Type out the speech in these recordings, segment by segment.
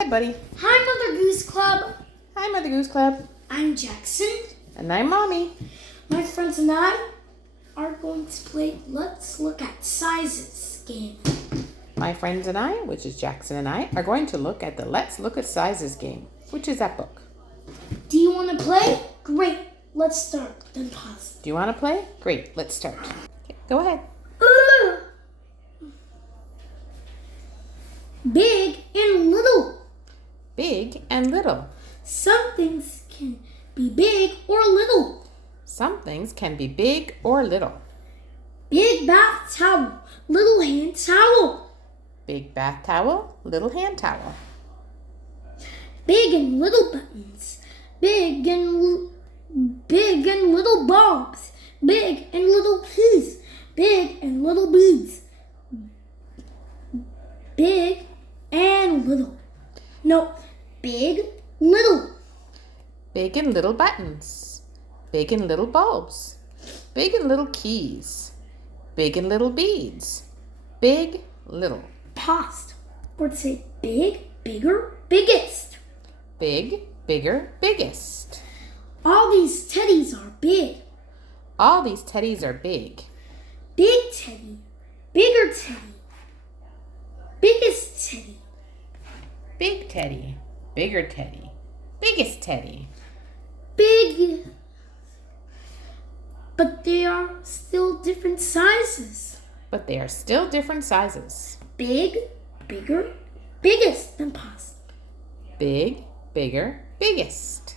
Hi, buddy. Hi, Mother Goose Club. Hi, Mother Goose Club. I'm Jackson. And I'm Mommy. My friends and I are going to play Let's Look at Sizes game. My friends and I, which is Jackson and I, are going to look at the Let's Look at Sizes game, which is that book. Do you want to play? Great. Let's start. Then pause. Do you want to play? Great. Let's start. Okay, go ahead. Big and little. Big and little. Some things can be big or little. Some things can be big or little. Big bath towel. Little hand towel. Big bath towel, little hand towel. Big and little buttons. Big and little bulbs. Big and little keys. Big and little beads. Big and little. No, big, little. Big and little buttons. Big and little bulbs. Big and little keys. Big and little beads. Big, little. Past. Or to say big, bigger, biggest. Big, bigger, biggest. All these teddies are big. All these teddies are big. Big teddy, bigger teddy, biggest teddy. Big teddy, bigger teddy, biggest teddy. Big. But they are still different sizes. But they are still different sizes. Big, bigger, biggest. Then pause. Big, bigger, biggest.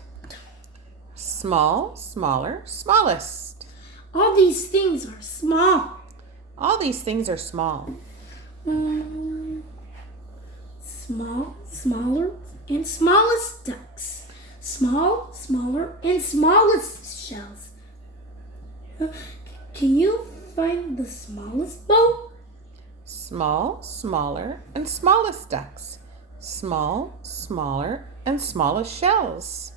Small, smaller, smallest. All these things are small. All these things are small. Small, smaller, and smallest ducks. Small, smaller, and smallest shells. Can you find the smallest boat? Small, smaller, and smallest ducks. Small, smaller, and smallest shells.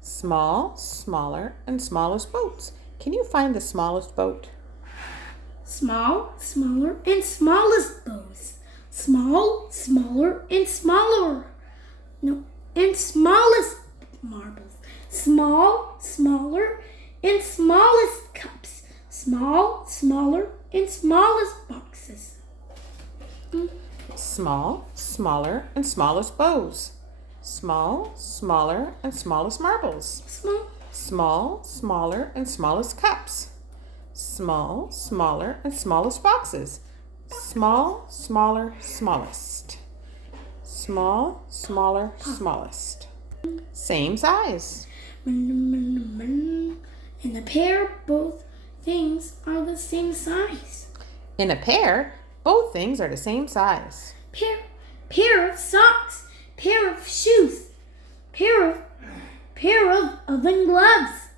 Small, smaller, and smallest boats. Can you find the smallest boat? Small, smaller, and smallest bows. Small, smaller, and smaller. No, and smallest marbles. Small, smaller, and smallest cups. Small, smaller, and smallest boxes. Small, smaller, and smallest bows. Small, smaller, and smallest marbles. Small, smaller, and smallest cups. Small, smaller, and smallest boxes. Small, smaller, smallest. Small, smaller, smallest. Same size. In a pair, both things are the same size. In a pair, both things are the same size. Pair of socks. Pair of shoes. Pair of oven gloves.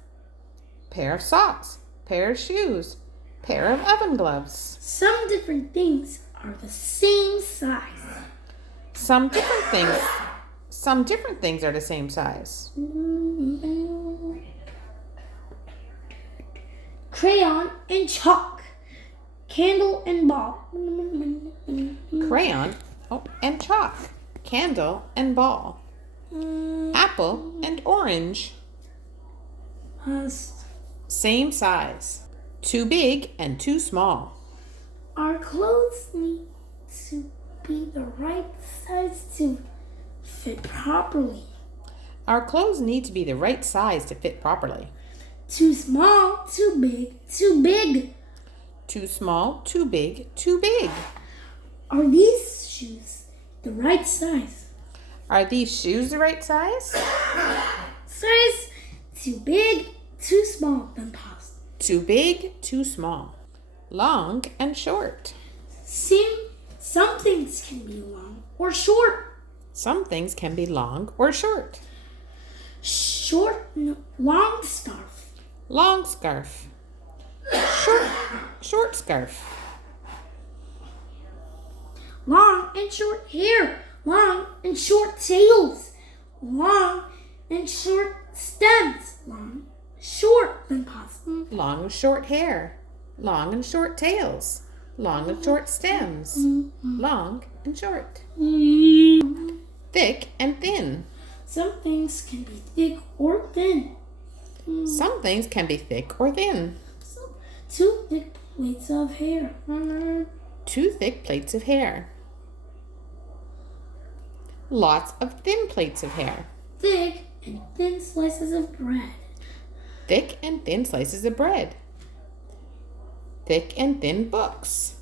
Pair of socks. Pair of shoes. Pair of oven gloves. Some different things are the same size. Some different things are the same size. Crayon and chalk. Candle and ball. Crayon and chalk. Candle and ball. Apple and orange. Same size. Too big and too small. Our clothes need to be the right size to fit properly. Our clothes need to be the right size to fit properly. Too small, too big, too big. Too small, too big, too big. Are these shoes the right size? Are these shoes the right size? Size too big, too small, then pause. Too big, too small. Long and short. Some things can be long or short. Some things can be long or short. Long scarf. Long scarf. Short scarf. Long and short hair. Long and short tails. Long and short stems. Long, short, then pause. Long and short hair. Long and short tails. Long and short stems. Long and short. thick and thin. Some things can be thick or thin. Some things can be thick or thin. Two thick plates of hair. 2 thick plates of hair. Lots of thin plates of hair. Thick and thin slices of bread. Thick and thin slices of bread. Thick and thin books.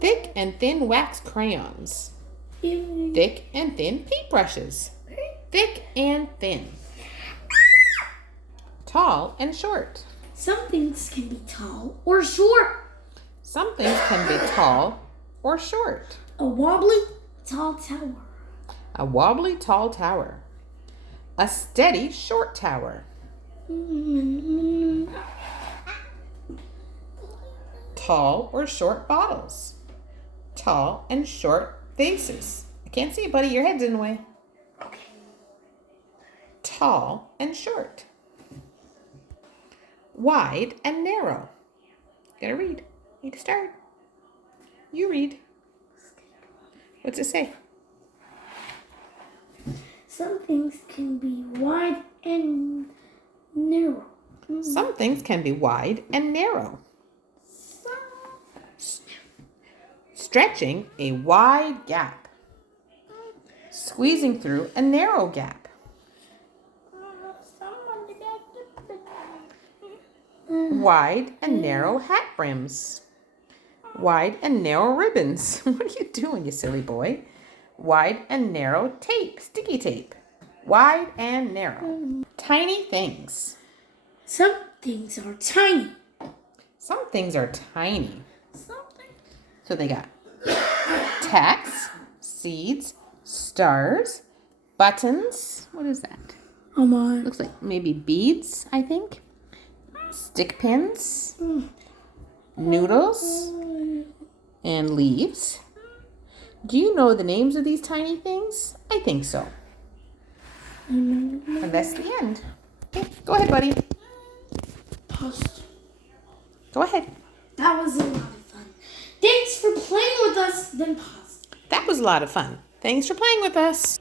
Thick and thin wax crayons. Thick and thin paintbrushes. Thick and thin. Tall and short. Some things can be tall or short. Some things can be tall or short. A wobbly, tall tower. A wobbly tall tower. A steady short tower. Tall or short bottles. Tall and short vases. I can't see it, buddy. Your head's in the way. Okay. Tall and short. Wide and narrow. Gotta read. Need to start. You read. What's it say? Some things can be wide and narrow. Some things can be wide and narrow. Stretching a wide gap. Squeezing through a narrow gap. Wide and narrow hat brims. Wide and narrow ribbons. What are you doing, you silly boy? Wide and narrow tape, sticky tape. Wide and narrow. Tiny things. Some things are tiny. Some things are tiny. Something. So they got tacks, seeds, stars, buttons. What is that? Oh my. Looks like maybe beads, I think. Stick pins, noodles, and leaves. Do you know the names of these tiny things? I think so. And that's the end. Okay, go ahead, buddy. Post. Go ahead. That was a lot of fun. Thanks for playing with us. Then pause. That was a lot of fun. Thanks for playing with us.